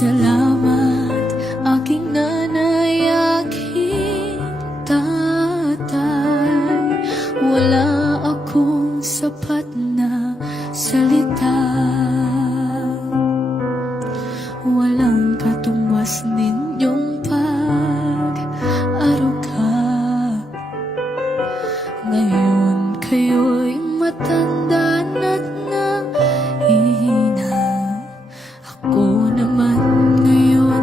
Salamat aking nanay, aking tatay. Wala akong sapat na salita, walang katumbas ninyong pag-aruga. Ngayon kayo'y matanda na't nahihina. Ako naman ngayon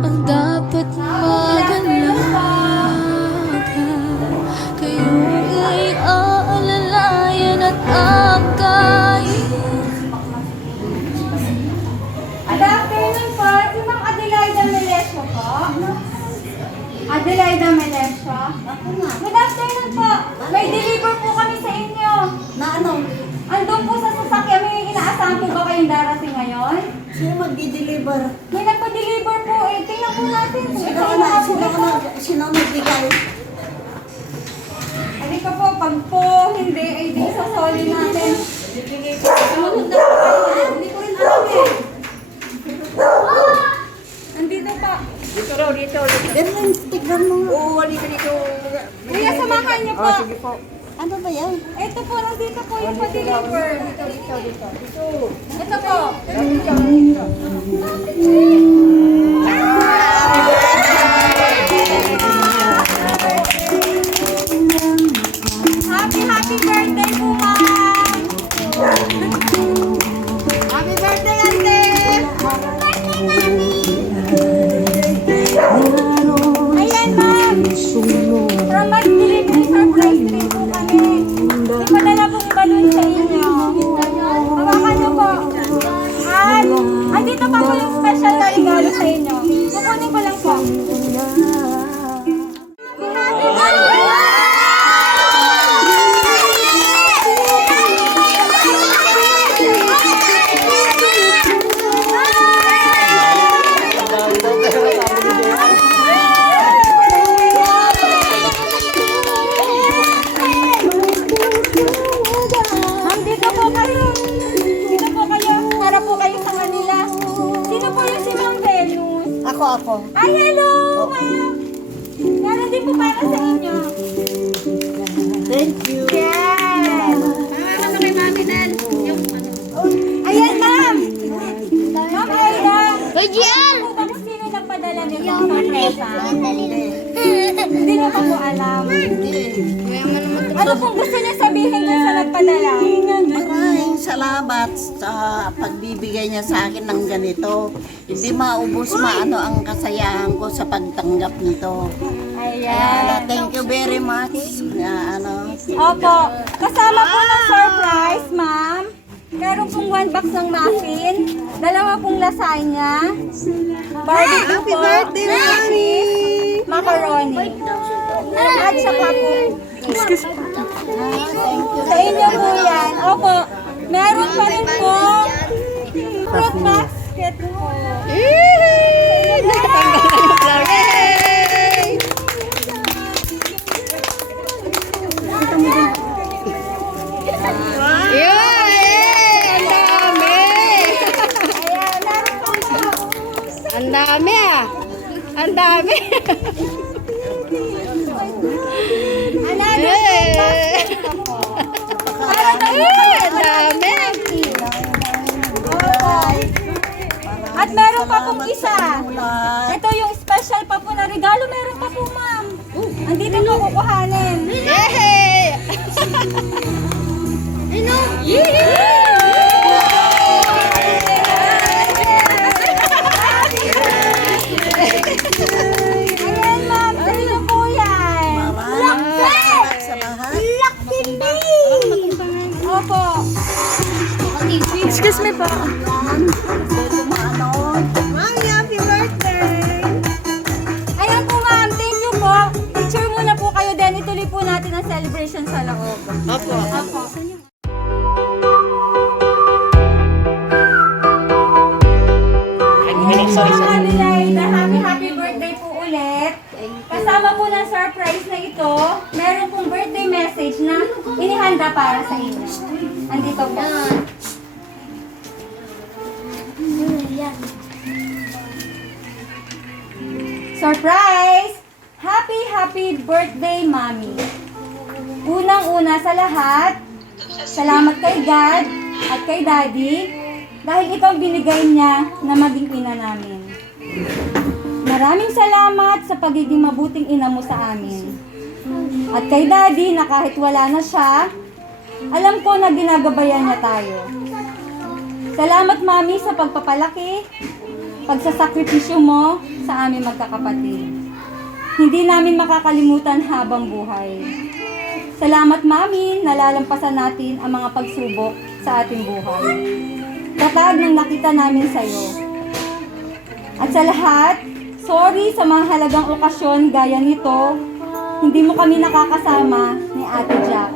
ang dapat mag-alaga. Kayo ay aalalayan at angkayin. Afternoon po, si Ma'am Adelaida Melesio po. Adelaida Melesio. Good afternoon po. May deliver po kami sa inyo. Na ano? Andun po sa sasakyan, may inaasahan po ba kayong darating ngayon? Sino magdi-deliver? May nagpa-deliver po eh. Tingnan po natin. Ito yung mga po ito. Sino magbigay? Halika po, pag po hindi, ay di sa soli natin. Bibigay po. Sumunod na po kayo. Hindi ko rin alam eh. Nandito pa. Dito raw, dito. Ganun, tignan mo. Oo, halika dito. Kuya, samahan niyo po. Oh, sige po. Ano ba yan? Ito po, nandito po yung pa-deliver. Dito. Ito po. Happy birthday po, ma'am! Happy birthday, ate! Ayan, ma'am! From my delivery surprise rin po kami. Ipadala pong balon sa inyo. Hawakan niyo po. At andito pa po yung special na regalo sa inyo. Kukunin ko lang po. Ma'am, dito po kayo. Dito po kayo. Para po kayo sa kanila. Sino po yung si Ma'am Venus? Ako. Ay, hello, ma'am. Meron din po para sa inyo. Thank you. Yes. Ano kay Mami Nel? Ayan, ma'am. Ma'am Aida. Hoy, Gian! Ano ba kung sino nagpadala nito sa presa? Hindi niyo pa po alam. Ano pong gusto niya sabihin dun sa nagpadala? Maraming salamat sa pagbibigay niya sa akin ng ganito. Hindi maubos maano ang kasayahan ko sa pagtanggap nito. Ayan. Thank you very much. Opo. Kasama po ng surprise, ma'am. Meron pong 1 box ng muffin, 2 pong lasagna, barbecue Happy po, birthday, Mami! macaroni. At saka po. Sa inyo po yan. Opo. Meron pa rin po fruit basket po. Ayan, meron pa po. Ang dami ah. Ang dami. Another fruit basket pa po. Para tayo Ang dami. Opo. At meron pa pong isa. Ito yung special pa po na regalo. Meron pa po, ma'am. Andito po kukuhanin. Yay! Ayan, ma'am. Sa inyo po yan. Maraming salamat sa lahat. Opo. Excuse me po. Mami, happy birthday! Ayan po ma'am, thank you po. Picture muna po kayo din. Ituloy po natin ang celebration sa loob. Opo. Opo. Mga Adelaide, happy birthday po ulit. Kasama po ng surprise na ito, meron pong birthday message na inihanda para sa inyo. Andito po. Surprise! Happy birthday, Mami. Unang-una sa lahat, salamat kay God at kay Daddy dahil ito ang binigay niya na maging ina namin. Maraming salamat sa pagiging mabuting ina mo sa amin. At kay Daddy na kahit wala na siya, alam ko na ginagabayan niya tayo. Salamat Mami sa pagpapalaki, pagsasakripisyo mo sa aming magkakapatid. Hindi namin makakalimutan habang buhay. Salamat Mami, nalalampasan natin ang mga pagsubok sa ating buhay. Tatag ng nakita namin sa iyo. At sa lahat, sorry sa mga halagang okasyon gaya nito, hindi mo kami nakakasama ni Ate Jack.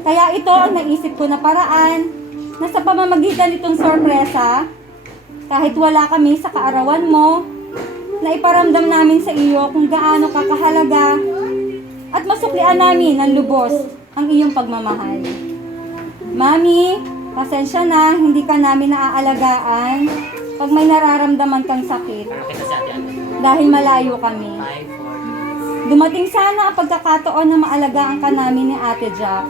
Kaya ito ang naisip ko na paraan na sa pamamagitan nitong sorpresa, kahit wala kami sa kaarawan mo, na iparamdam namin sa iyo kung gaano kakahalaga at masuklian namin ng lubos ang iyong pagmamahal. Mami, pasensya na, hindi ka namin naaalagaan pag may nararamdaman kang sakit dahil malayo kami. Dumating sana ang pagkakataon na maalagaan ka namin ni Ate Jack.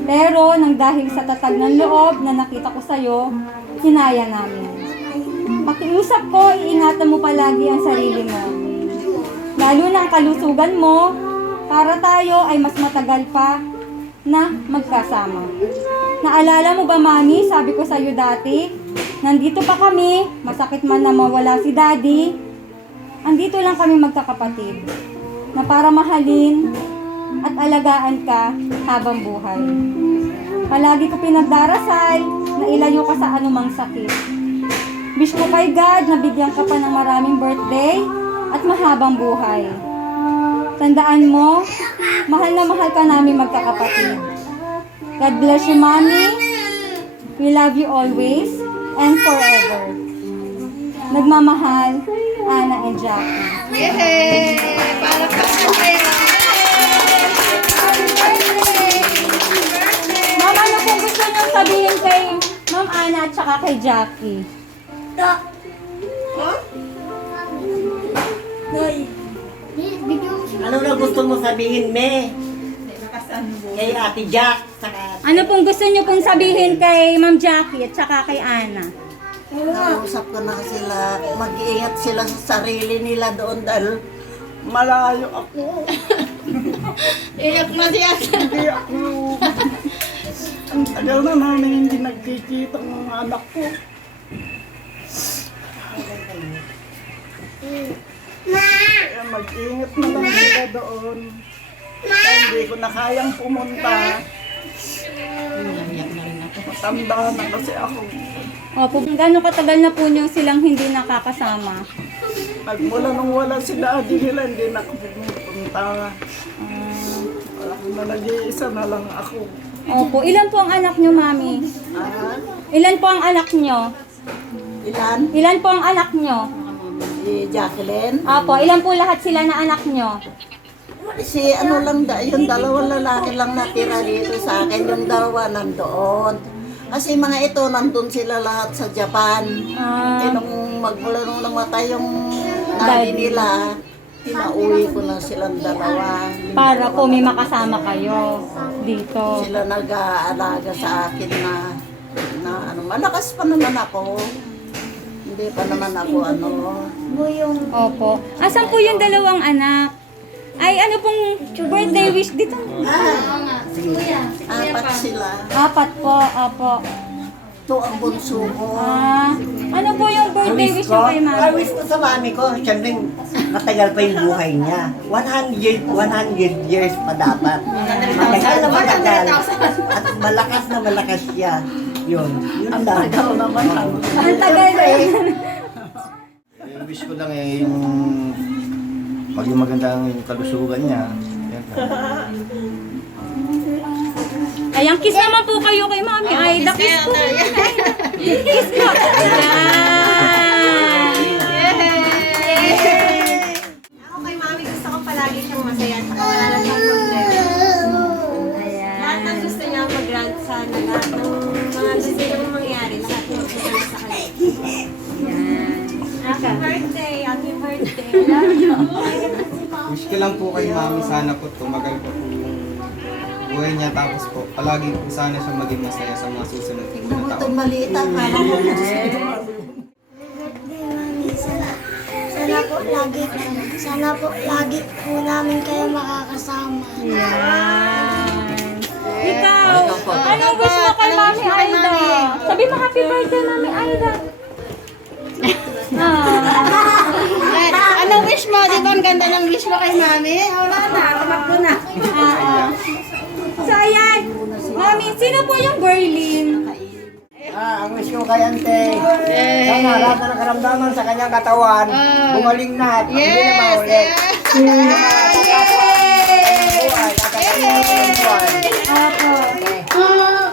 Pero nang dahil sa tatag ng loob na nakita ko sa'yo, hinaya namin. Pakiusap ko, iingatan mo palagi ang sarili mo. Lalo na ang kalusugan mo, para tayo ay mas matagal pa na magkasama. Naalala mo ba, Mami, sabi ko sa'yo dati, nandito pa kami, masakit man na mawala si Daddy, andito lang kami magkakapatid, na para mahalin at alagaan ka habang buhay. Palagi ko pinagdarasal na ilayo ka sa anumang sakit. Wish ko kay God na bigyan ka pa ng maraming birthday at mahabang buhay. Tandaan mo, mahal na mahal ka namin magkakapatid. God bless you, Mommy. We love you always and forever. Nagmamahal, Ana and Jackie. Yay! Para sa birthday! Ma'am, ano kung gusto nyo sabihin kay Ma'am Ana at saka kay Jackie? Ano na gusto mo sabihin, Me? Kay Ate Jack. Saka Ano pong gusto nyo pong sabihin kay Ma'am Jackie at saka kay Ana? nausap ko na sila. Mag-iingat sila sa sarili nila doon dahil malayo ako. Iyak na siya. Hindi ako. Ang tagal na namin hindi nagkikita ng mga anak ko. Kaya mag-ingat na lang sila doon. Kaya hindi ko na kayang pumunta. Matanda na kasi ako. Opo, gano'ng katagal na po nyo silang hindi nakakasama? Nagmula nung wala sila, di nila hindi na ako pumunta. Na nag-iisa na lang ako. Opo, ilan po ang anak nyo, Mami? Ah, Ilan po ang anak nyo? ilan? Ilan po ang anak nyo? Si Jacqueline. Opo, ilan po lahat sila na anak nyo? Si ano lang, yung dalawang lalaki lang natira dito sa akin. Yung dalawa nandoon. Kasi mga ito, nandun sila lahat sa Japan. Ah, Eh, nung magmula nung namatay yung nanay nila, pinauwi ko na silang dalawa. para po may makasama kayo dito. Sila nag-aalaga sa akin na ano, malakas pa naman ako. Hindi pa naman ako ano. Opo. Asan po yung dalawang anak? Ay, ano pong birthday wish dito? Apat sila. Apat po, opo. Ito ang bunso ko. Ah, Ano po yung birthday wish niyo kay mami? Wish ko sa mami ko, siyempre matagal pa yung buhay niya. 100 years pa dapat. Matagal na matagal. At malakas siya. Yun lang. Ang tagal na yun. Yung wish ko lang yung maging maganda ang kalusugan niya. Yan po. Ayan, kiss naman po kayo kay Mami Aida. Kiss po. Kiss po. Ako kay mami gusto ko palagi siyang masaya at saka wala na siyang problema. Lahat ng gusto niya mag-grant sana. Lahat ng mga gusto niyang mangyari. Lahat ng gusto niya sa kanya. Happy birthday! Happy birthday! Love you! Wish ko lang po kay mami sana po tumagal po yung buhay niya tapos po palagi po sana siya maging masaya sa mga susunod na taon. Itong maliit ang parang Sana po lagi po namin kayo makakasama. Ikaw, anong wish mo kay Mami Aida? Sabi mo happy birthday, Mami Aida. Anong wish mo? Di ba ang ganda ng wish mo kay mami? Wala na, tumakbo na. So ayan, Mami, sino po yung Berlin? Ang wish ko kay Ante, sana lahat na nakaramdaman sa kanyang katawan, gumaling na at hindi na maulit.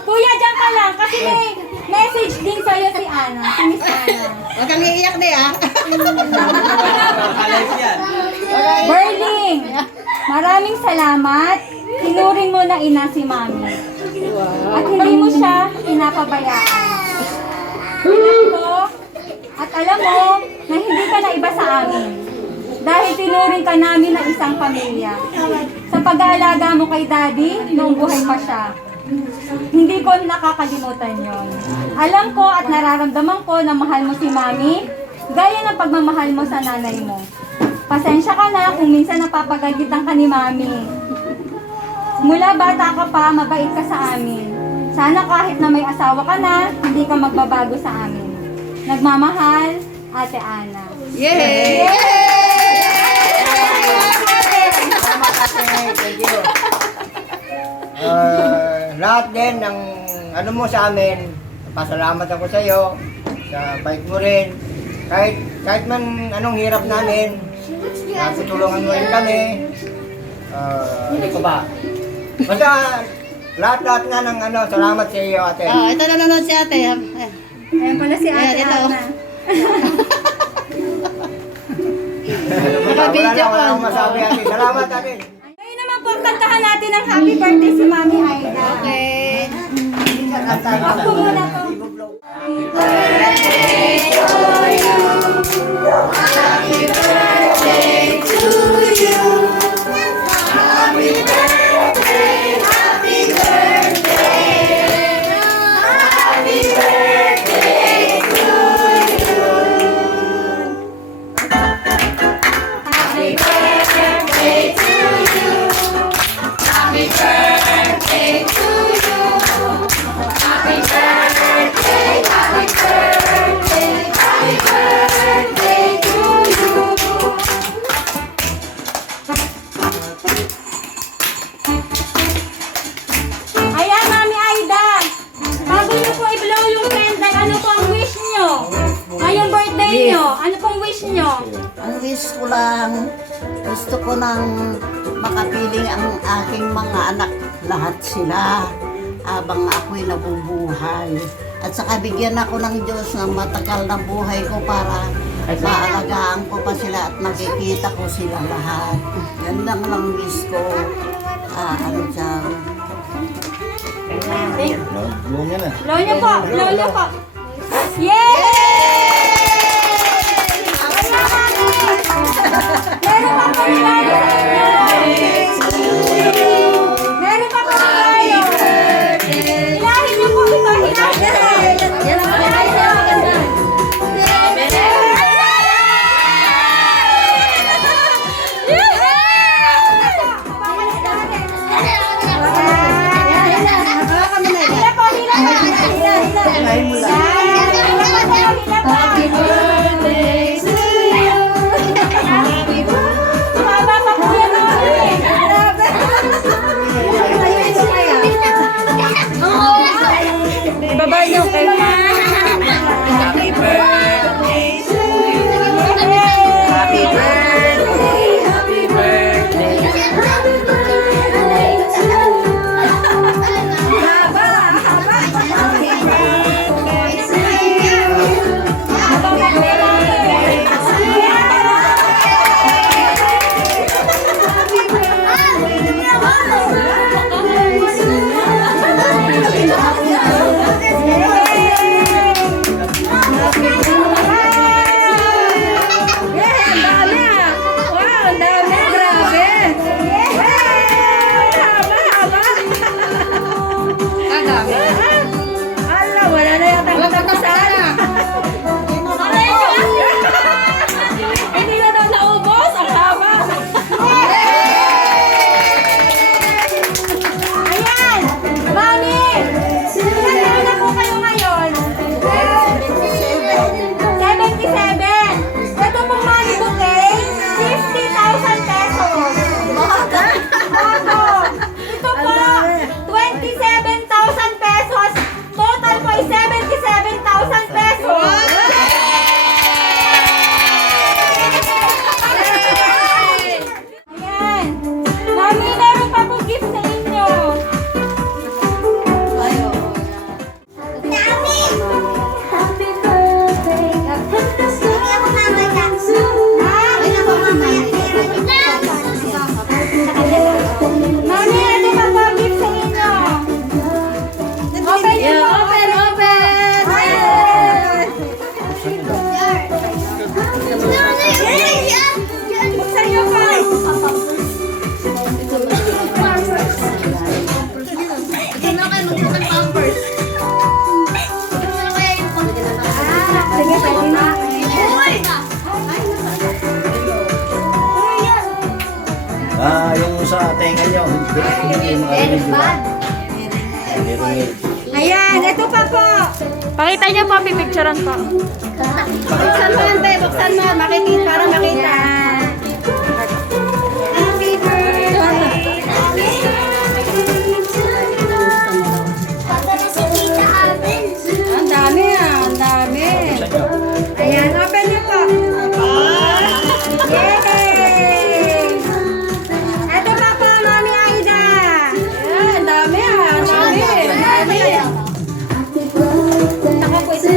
Kuya, dyan ka lang kasi may message din sa'yo si Ana, si Miss Ana. Huwag kang iiyak di ah. Berling, maraming salamat. Tinuring mo na ina si Mami. At hindi mo siya pinapabayaan. Ito, at alam mo na hindi ka na iba sa amin. Dahil tinuring ka namin na isang pamilya. Sa pag-aalaga mo kay Daddy, noong buhay pa siya. Hindi ko nakakalimutan yon. Alam ko at nararamdaman ko na mahal mo si Mami, gaya ng pagmamahal mo sa nanay mo. Pasensya ka na kung minsan napapagalitan ka ni Mami. Mula bata ka pa, mabait ka sa amin. Sana kahit na may asawa ka na, hindi ka magbabago sa amin. Nagmamahal, Ate Ana. Yay! Thank you. Lahat din ng ano mo sa amin, pasalamat ako sa iyo, sa bait mo rin. Kahit man anong hirap namin, natutulungan mo rin kami. Hindi ko ba? Basta lahat na ng ano, salamat sa iyo, ate. Oh, ito nanonood si ate. Ayan pala si Ate Ayan, ito. Ana. Wala na akong masabi, ate. Salamat, ate. Ngayon naman po, kantahan natin ang happy birthday si Mami Aida. Okay. Ako muna po. Ayan, Mami Aida. Bago niyo po i-blow yung candle, ano po ang wish niyo? Ngayong birthday niyo, ano pong wish niyo? Ang wish ko lang, gusto ko nang makapiling ang aking mga anak, lahat sila, habang ako'y nabubuhay. At saka bigyan ako ng Diyos ng matagal na buhay ko para maalagaan ko pa sila at makikita ko sila lahat. Yan lang wish ko. Ano siya? Blow niya na. Blow niyo po, blow niyo po. Yay! Meron pa po regalo sa inyo. Meron pa po regalo. Hilahin niyo po ito, hilahin niyo. Yan ang maganda. Hila po, hila po. Hila po. Ayan, ito pa po. Pakita niyo po, pipicturean po. Buksan mo yan, te. Buksan mo. Makikita, para makita. Happy birthday. Ang dami ang dami. Ayan, open niyo po. Yay! Ito pa po, Mami Aida. Ayan, ang dami ang dami. Ang dami. Saka po isa.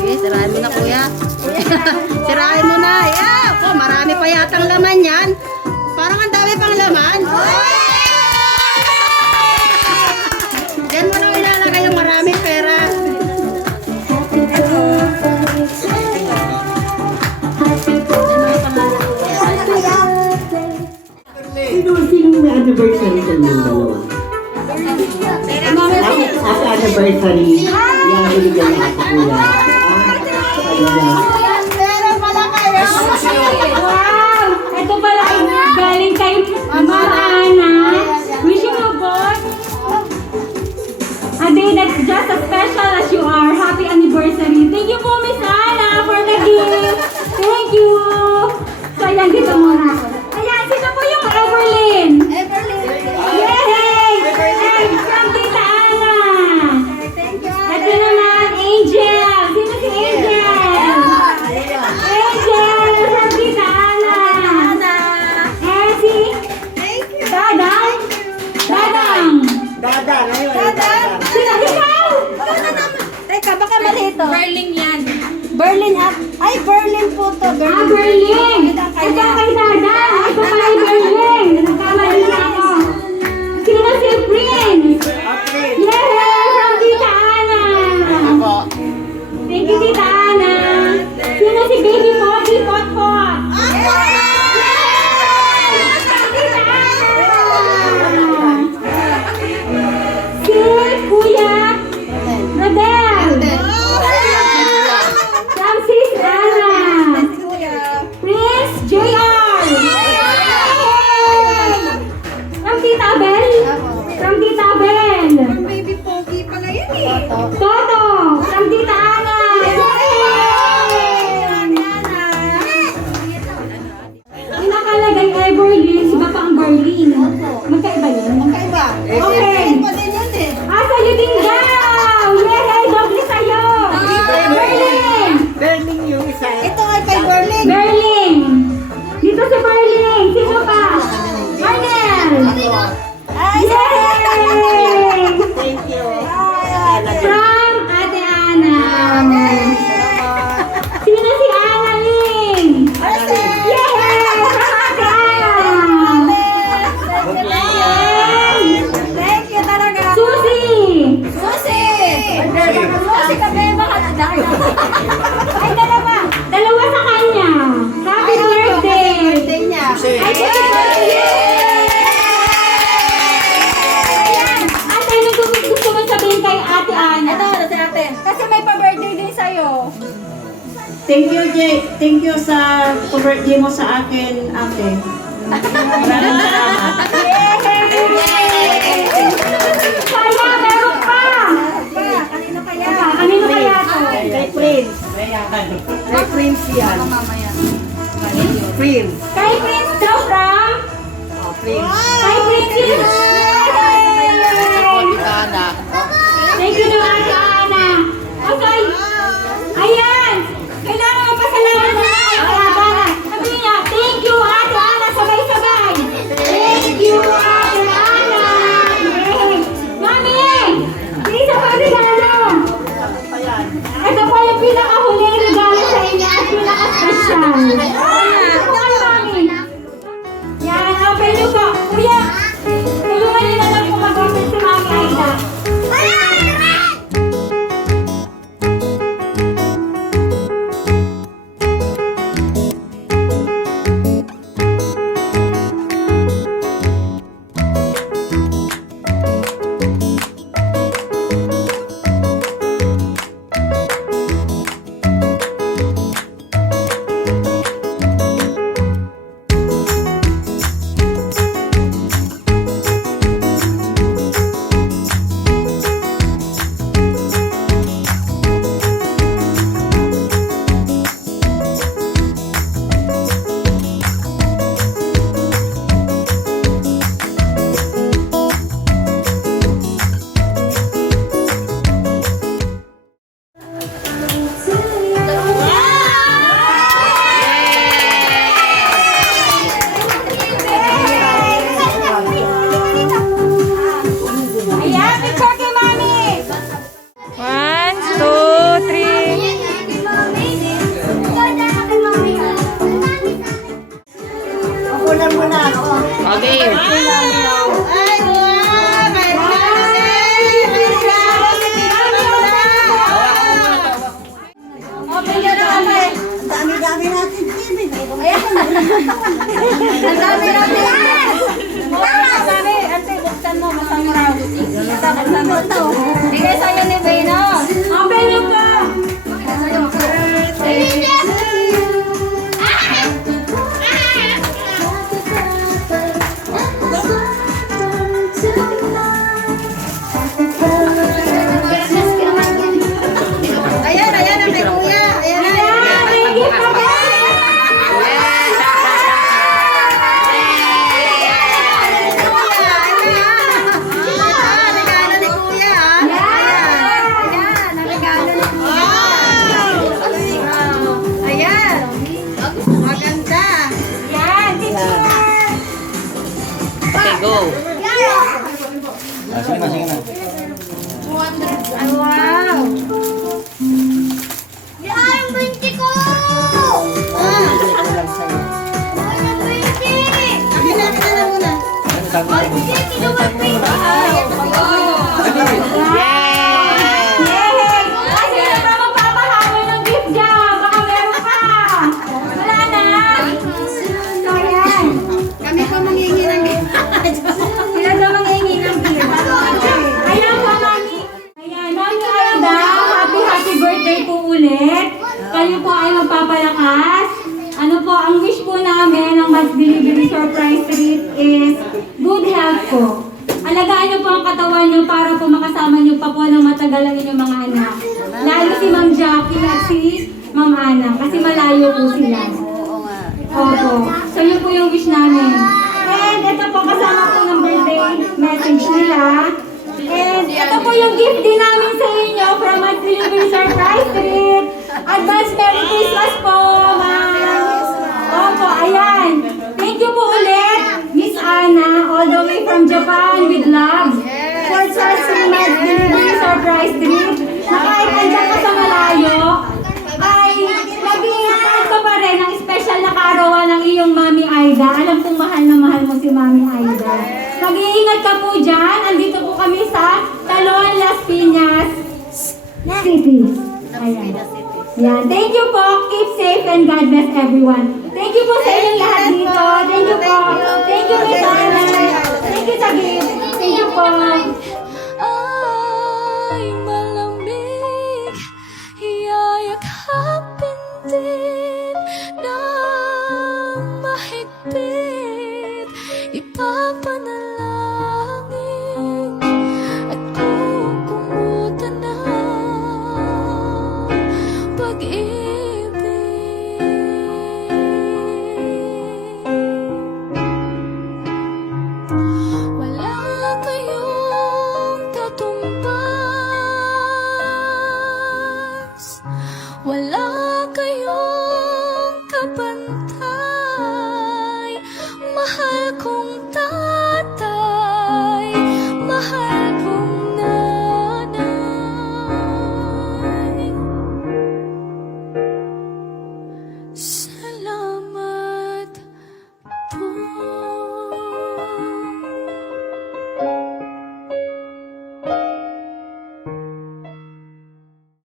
Sige, sirahin mo na kuya. Sirahin mo na. Yeah. Oh, marami pa yatang laman yan. Parang ang dami pang laman. Diyan mo lang ilalagay yung maraming pera. Sino may anniversary sa inyong dalawa? Ako anniversary. Yan ang binigyan niya sa kuya. Wow! Ito pala ay galing kay Mama Ana. Wishing you both a day that's just as special as you are. Happy anniversary. Thank you po, Miss Ana, for the gift. Thank you. So, ayan, dito muna. Ayan, sino po yung Everlyn? Yay! And from Tita Ana. Ito naman, Angel. Sino si Angel? Angel from Tita Ana. Eh, si Dadang? Dadang. Sino? Ikaw? Teka, baka mali ito. Berling yan. Berlin up. Ay, Berlin po to. Ah, Berling. Ito kay Dadang. Ito kay Berling. Nagkamali na ako. Sino si Prince? Yay! From Tita Ana. Thank you, Tita Ana. Sino si Baby Poppy Potpot? Yay! From Tita Ana. Si Kuya Rodel. From Sis Ana. Prince JR. From Tita Abel. From Tita Abel. Baby Pogi pala yan eh. Toto. From Tita Ana. Yung nakalagay Everlyn, iba pa ang Berlin. Magkaiba yun? Magkaiba. Okay. Pa din yun eh. Ah, sa'yo din daw! Yay! Doble sa'yo! Berlin! Burning yung isa. Ito ay kay Berlin. Berlin! Dito si Berlin! Sino pa? Arnel! Ay, Yay! Thank you. From Ate Ana. Sino si Annalyn? Yay! From Ate Ana. Yay! Thank you talaga. Susi! Susi! Susi kami baka nadaya. Ay, dalawa! Dalawa sa kanya! Happy birthday! Birthday niya. Ay, happy birthday! Ayan! Ate, ano gusto mo sabihin kay Ate Ana? Ito, si ate. Kasi may pa-birthday din sa'yo. Thank you, Jay. Thank you sa birthday mo sa akin, ate. Maraming salamat. Kaya, meron pa! Kanino kaya? Kanino kaya to? Kay Prince. Kay Prince yan. Prince. Kay Prince daw from? Kay Prince yun! Thank you naman, Ate Ana. Okay. Ayan. Kailangan magpasalamat na kay Ana. Sabi niya, thank you, Ate Ana. Sabay-sabay. Thank you, Ate Ana. Yay. Mami! Isa pa regalo. Ito po yung pinakahuling regalo sa inyo at pinaka-special. Ayan. Ito kay Mami. Yan, open nyo po. Kuya. Kuya. Okay. Open nyo na kami. Dami-dami natin, Jimmy. Ang dami natin. Ang dami. Ante, buksan mo. Masang raw. Buksan mo ito. Bigay sa'yo ni Beno. Open nyo pa. Ayan, ayan ang kay Kuya. Ayan, ayan. May gift pa ba? Regalo ni Kuya. Ayan, ang regalo ni Kuya. Ayan. Maganda. Yan, picture. Okay, go. Sige na, sige na. Wow. Yan, binti ko! Akin na muna. Yay! Kasi na ba magpapahabol ng gift dyan? Baka meron pa. Wala na. So, yan. Kami pa mangingi ng gift. Sila na mangingi ng gift. Ayan po, Mami. Ayan, Mami Aida, happy birthday po ulit. Kayo po ay magpapalakas. Ano po, ang wish po namin ng Mads Delivery Surprise Treat is good health po. Alagaan niyo po ang katawan niyo para po makasama niyo pa po ng matagal ang inyong mga anak. Lalo si Ma'am Jackie at si Ma'am Ana kasi malayo po sila. Opo. So yun po yung wish namin. And ito po kasama po ng birthday message nila. And ito po yung gift din namin sa inyo from Mads Delivery Surprise Treat. Advance Merry Christmas po, ma'am! Opo, ayan. Thank you po ulit, Miss Ana, all the way from Japan with love. For trusting Mads Delivery Surprise Treat. Na kahit andyan ka sa malayo, ay mag-iingat ka pa rin ang special na karawan ng iyong Mami Aida. Alam kong mahal na mahal mo si Mami Aida. Mag-iingat ka po dyan. Andito po kami sa Talon, Las Piñas City. Ayan. Yan. Thank you po. Keep safe and God bless everyone. Thank you po sa inyong lahat dito. Thank you po. Thank you, Miss Ana. Thank you sa gift. Thank you po. Ay malamig, yayakapin din ng mahigpit, ipapanalangin at kukumutan ng pag-ibig. Wala kayong katumbas, wala